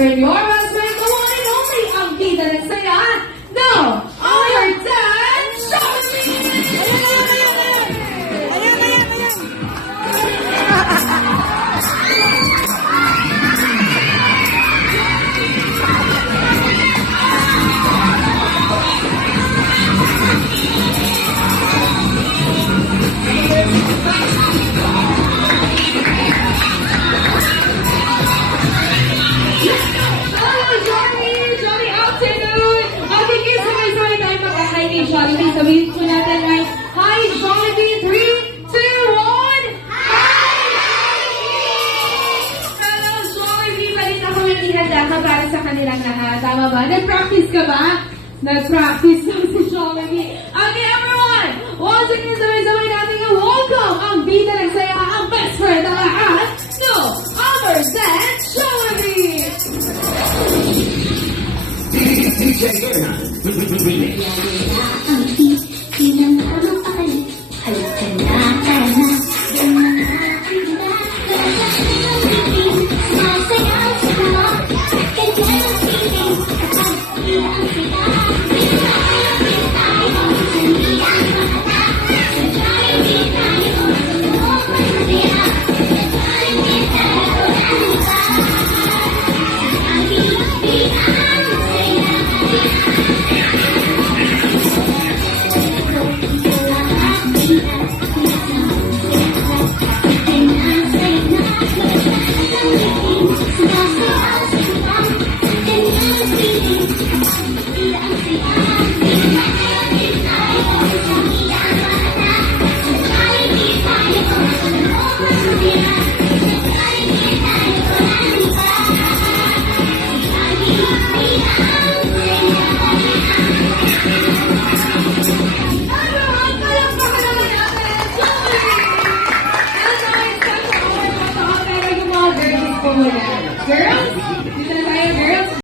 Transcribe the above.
friend, your best friend, the one and only, ang bida ng saya, no, our dad, Jollibee, sabihin po natin ay, Hi, Jollibee! 3, 2, 1! Hi, Jollibee! Hello, Jollibee! Palit ako yung ihanda ka para sa kanilang lahat. Tama ba? Nag-practice ka ba? Nag-practice lang si Jollibee. Okay, everyone! Once again, sabay-sabay natin ang welcome! Ang bida ng saya, ang best friend ng lahat, no other than Jollibee! DJ Bernard. Ang pinamapakali, halika na, tara na, yung mga kanda, masayaw sa mga, kanya ng piling, kapag ilang sila, pinamapakali tayo, hindi ang makata, sa Jollibee tayo, sumunod masaya, sa Jollibee tayo, ang iba, sa Jollibee ang masaya. Girls,